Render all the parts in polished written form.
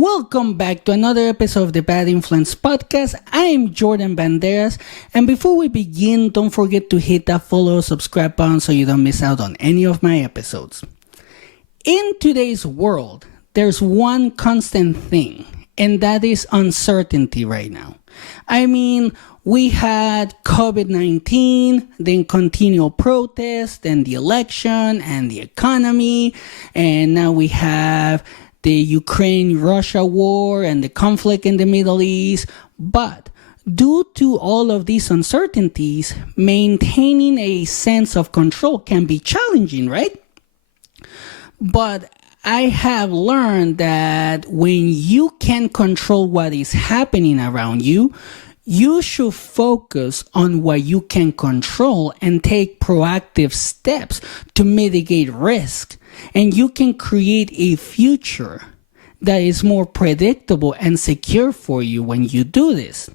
Welcome back to another episode of the Bad Influence Podcast. I am Jordan Banderas, and before we begin, don't forget to hit that follow, subscribe button so you don't miss out on any of my episodes. In today's world, there's one constant thing, and that is uncertainty right now. I mean, we had COVID-19, then continual protests, then the election and the economy, and now we have the Ukraine-Russia war and the conflict in the Middle East. But due to all of these uncertainties, maintaining a sense of control can be challenging, right? But I have learned that when you can control what is happening around you, you should focus on what you can control and take proactive steps to mitigate risk. And you can create a future that is more predictable and secure for you when you do this.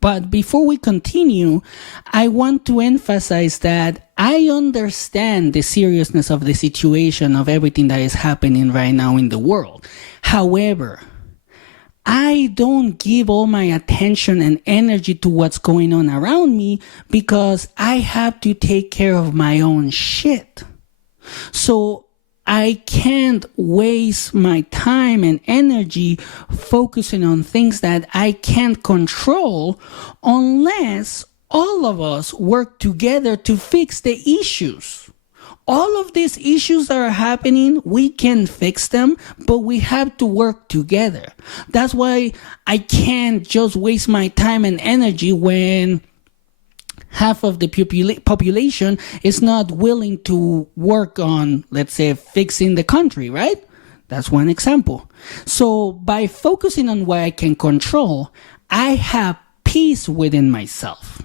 But before we continue, I want to emphasize that I understand the seriousness of the situation of everything that is happening right now in the world. However, I don't give all my attention and energy to what's going on around me because I have to take care of my own shit. So I can't waste my time and energy focusing on things that I can't control unless all of us work together to fix the issues. All of these issues that are happening, we can fix them, but we have to work together. That's why I can't just waste my time and energy when half of the population is not willing to work on, let's say, fixing the country, right? That's one example. So by focusing on what I can control, I have peace within myself,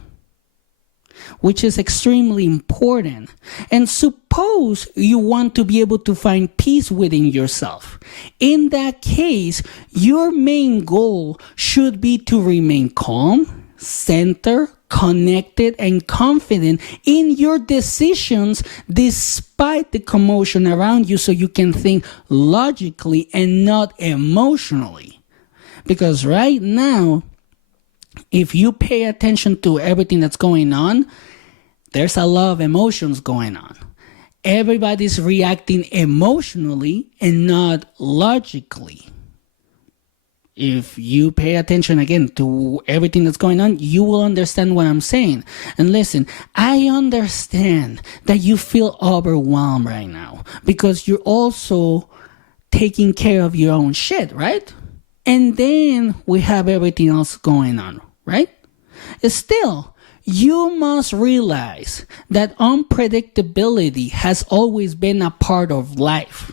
which is extremely important. And suppose you want to be able to find peace within yourself. In that case, your main goal should be to remain calm, centered, connected, and confident in your decisions despite the commotion around you so you can think logically and not emotionally. Because right now, if you pay attention to everything that's going on, there's a lot of emotions going on. Everybody's reacting emotionally and not logically. If you pay attention again to everything that's going on, you will understand what I'm saying. And listen, I understand that you feel overwhelmed right now because you're also taking care of your own shit, right? And then we have everything else going on, right? Still, you must realize that unpredictability has always been a part of life.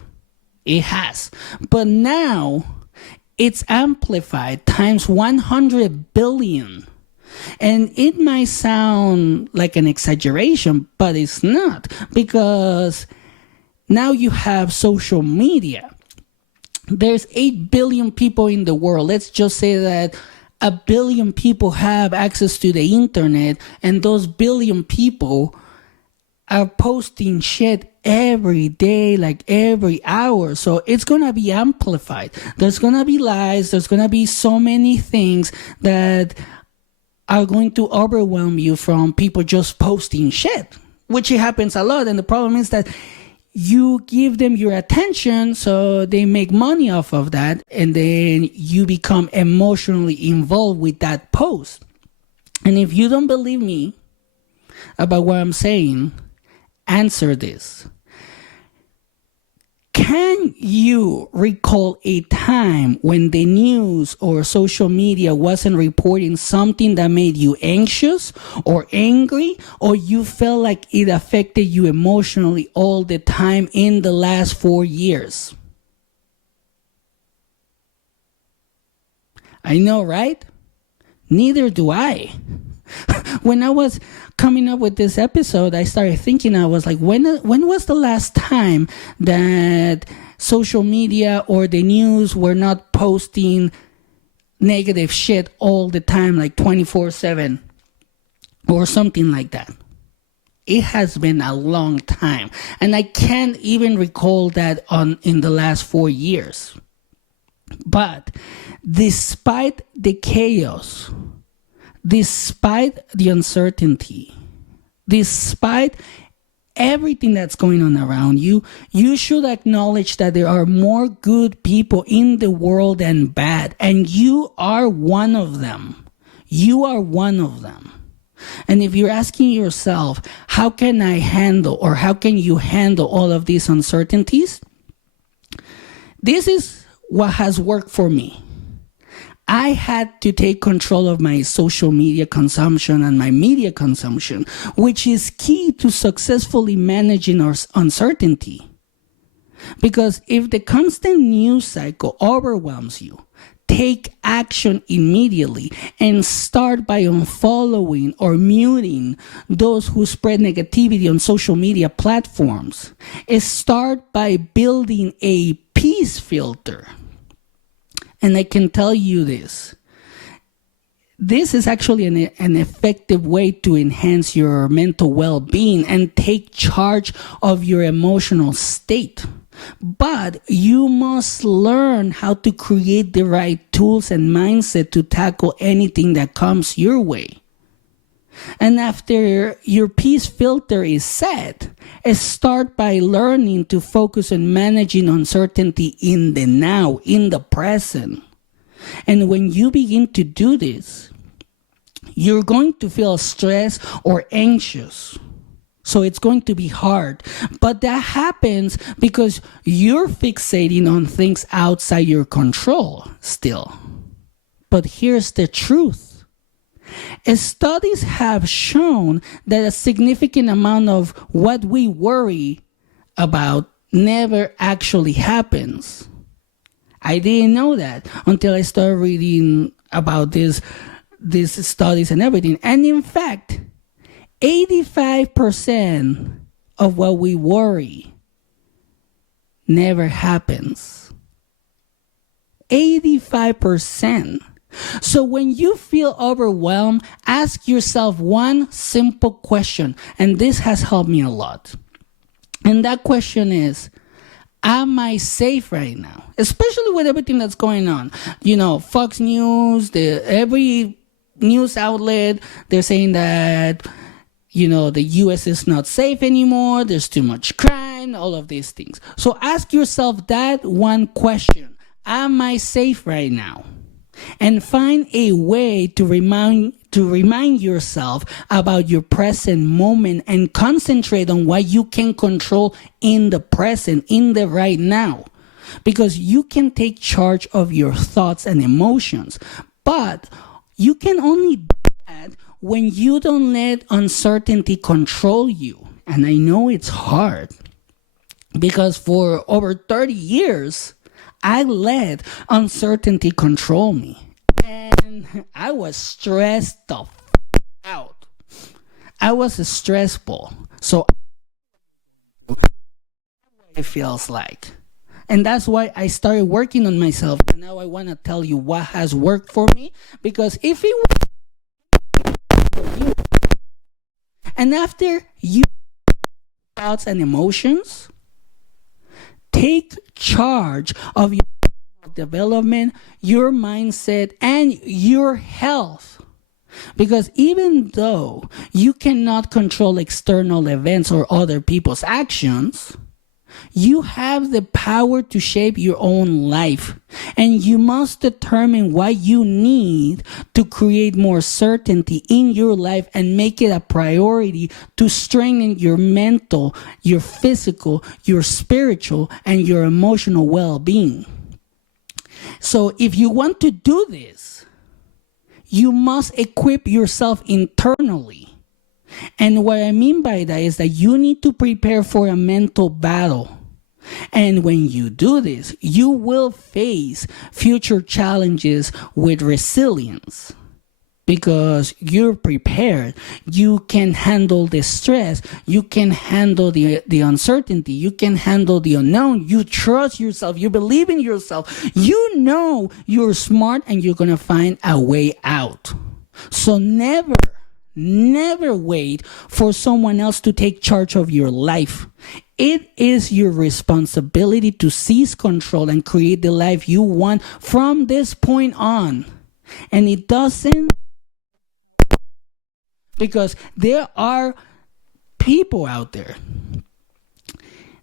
It has. But now it's amplified times 100 billion. And it might sound like an exaggeration, but it's not. Because now you have social media. There's 8 billion people in the world. Let's just say that 1 billion people have access to the internet, and those billion people are posting shit every day, like every hour. So it's going to be amplified. There's going to be lies. There's going to be so many things that are going to overwhelm you from people just posting shit, which it happens a lot. And the problem is that you give them your attention, so they make money off of that, and then you become emotionally involved with that post. And if you don't believe me about what I'm saying, answer this. Can you recall a time when the news or social media wasn't reporting something that made you anxious or angry, or you felt like it affected you emotionally all the time in the last 4 years? I know, right? Neither do I. When I was coming up with this episode, I started thinking, I was like, when was the last time that social media or the news were not posting negative shit all the time, like 24/7 or something like that? It has been a long time, and I can't even recall that in the last 4 years. But despite the chaos, despite the uncertainty, despite everything that's going on around you, you should acknowledge that there are more good people in the world than bad, and you are one of them. You are one of them. And if you're asking yourself, how can I handle, or how can you handle all of these uncertainties? This is what has worked for me. I had to take control of my social media consumption and my media consumption, which is key to successfully managing our uncertainty. Because if the constant news cycle overwhelms you, take action immediately and start by unfollowing or muting those who spread negativity on social media platforms. Start by building a peace filter. And I can tell you this. This is actually an effective way to enhance your mental well-being and take charge of your emotional state. But you must learn how to create the right tools and mindset to tackle anything that comes your way. And after your peace filter is set, start by learning to focus on managing uncertainty in the now, in the present. And when you begin to do this, you're going to feel stressed or anxious. So it's going to be hard. But that happens because you're fixating on things outside your control still. But here's the truth. Studies have shown that a significant amount of what we worry about never actually happens. I didn't know that until I started reading about these studies and everything. And in fact, 85% of what we worry never happens. 85%. So when you feel overwhelmed, ask yourself one simple question, and this has helped me a lot. And that question is, am I safe right now? Especially with everything that's going on. Fox News, every news outlet, they're saying that, the U.S. is not safe anymore. There's too much crime, all of these things. So ask yourself that one question. Am I safe right now? And find a way to remind yourself about your present moment and concentrate on what you can control in the present, in the right now. Because you can take charge of your thoughts and emotions. But you can only do that when you don't let uncertainty control you. And I know it's hard. Because for over 30 years, I let uncertainty control me. And I was stressed the out. I was a stress ball. So it feels like. And that's why I started working on myself. And now I want to tell you what has worked for me. Because if it was for you, and after you thoughts and emotions, take charge of your development, your mindset, and your health. Because even though you cannot control external events or other people's actions, you have the power to shape your own life. And you must determine what you need to create more certainty in your life and make it a priority to strengthen your mental, your physical, your spiritual, and your emotional well-being. So if you want to do this, you must equip yourself internally. And what I mean by that is that you need to prepare for a mental battle. And when you do this, you will face future challenges with resilience. Because you're prepared. You can handle the stress. You can handle the uncertainty. You can handle the unknown. You trust yourself. You believe in yourself. You know you're smart and you're going to find a way out. So never wait for someone else to take charge of your life. It is your responsibility to seize control and create the life you want from this point on. And it doesn't, because there are people out there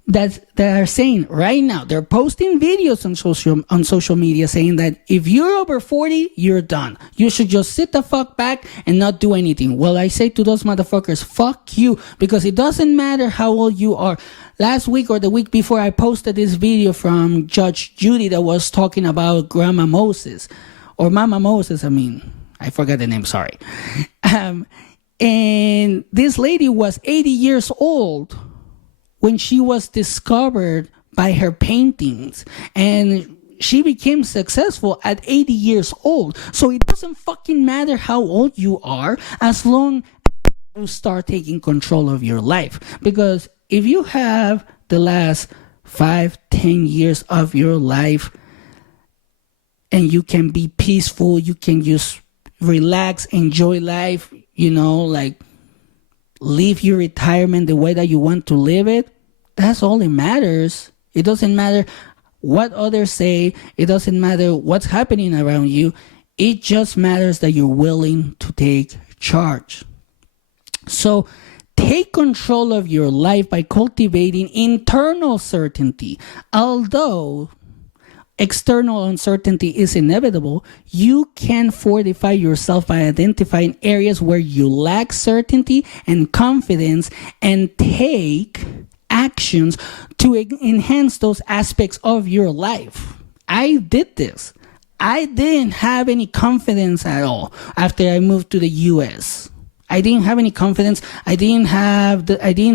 that are saying right now, they're posting videos on social media saying that if you're over 40, you're done. You should just sit the fuck back and not do anything. Well, I say to those motherfuckers, fuck you, because it doesn't matter how old you are. Last week or the week before, I posted this video from Judge Judy that was talking about Grandma Moses, or Mama Moses, I forgot the name, sorry. And this lady was 80 years old when she was discovered by her paintings, and she became successful at 80 years old. So it doesn't fucking matter how old you are, as long as you start taking control of your life. Because if you have the last 5-10 years of your life and you can be peaceful, you can just relax, enjoy life, like live your retirement the way that you want to live it, that's all that matters. It doesn't matter what others say. It doesn't matter what's happening around you. It just matters that you're willing to take charge. So take control of your life by cultivating internal certainty. Although external uncertainty is inevitable, you can fortify yourself by identifying areas where you lack certainty and confidence and take actions to enhance those aspects of your life. I did this. I didn't have any confidence at all after I moved to the US. I didn't have any confidence. I didn't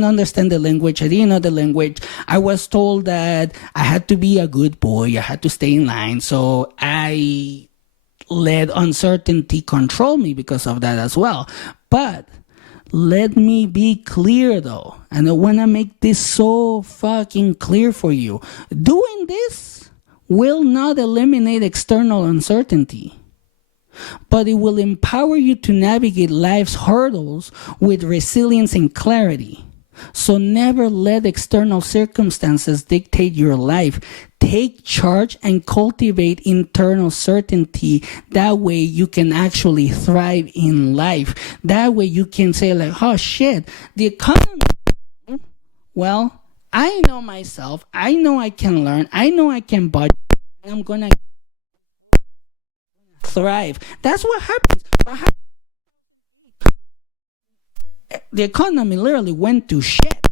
understand the language. I didn't know the language. I was told that I had to be a good boy. I had to stay in line. So I let uncertainty control me because of that as well. But let me be clear though, and I want to make this so fucking clear for you. Doing this will not eliminate external uncertainty, but it will empower you to navigate life's hurdles with resilience and clarity. So never let external circumstances dictate your life. Take charge and cultivate internal certainty. That way you can actually thrive in life. That way you can say like, oh shit, the economy, well, I know myself. I know I can learn. I know I can budget. I'm going to thrive. That's what happens. The economy literally went to shit.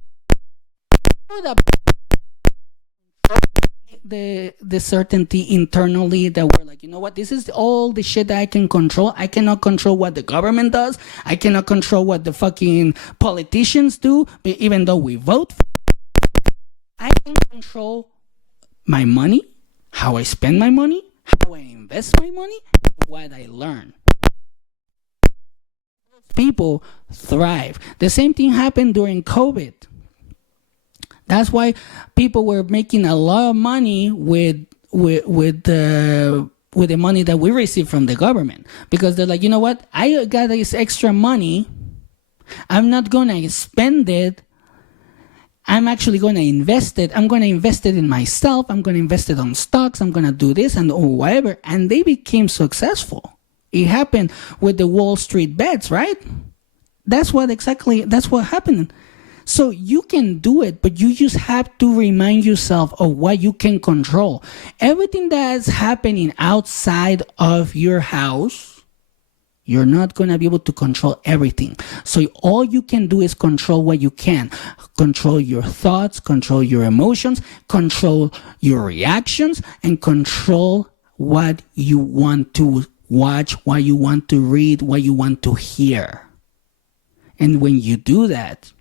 The certainty internally that we're like, you know what, this is all the shit that I can control. I cannot control what the government does. I cannot control what the fucking politicians do, even though we vote for. I can control my money, how I spend my money, how I invest my money, what I learn. People thrive. The same thing happened during COVID. That's why people were making a lot of money with the money that we receive from the government, because they're like, you know what, I got this extra money. I'm not gonna spend it. I'm actually going to invest it. I'm going to invest it in myself. I'm going to invest it on stocks. I'm going to do this and whatever. And they became successful. It happened with the Wall Street bets, right? That's what happened. So you can do it, but you just have to remind yourself of what you can control. Everything that's happening outside of your house, you're not going to be able to control everything. So all you can do is control what you can. Control your thoughts, control your emotions, control your reactions, and control what you want to watch, what you want to read, what you want to hear. And when you do that,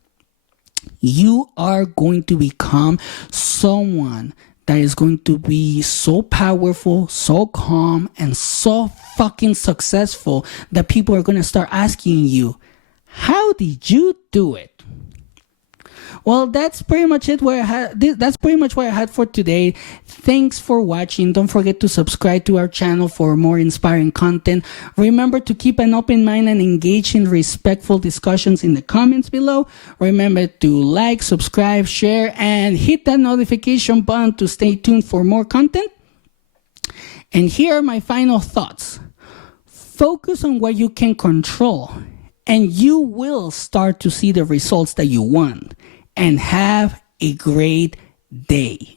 you are going to become someone that is going to be so powerful, so calm, and so fucking successful that people are going to start asking you, how did you do it? Well, that's pretty much it. That's pretty much what I had for today. Thanks for watching. Don't forget to subscribe to our channel for more inspiring content. Remember to keep an open mind and engage in respectful discussions in the comments below. Remember to like, subscribe, share, and hit that notification button to stay tuned for more content. And here are my final thoughts. Focus on what you can control, and you will start to see the results that you want. And have a great day.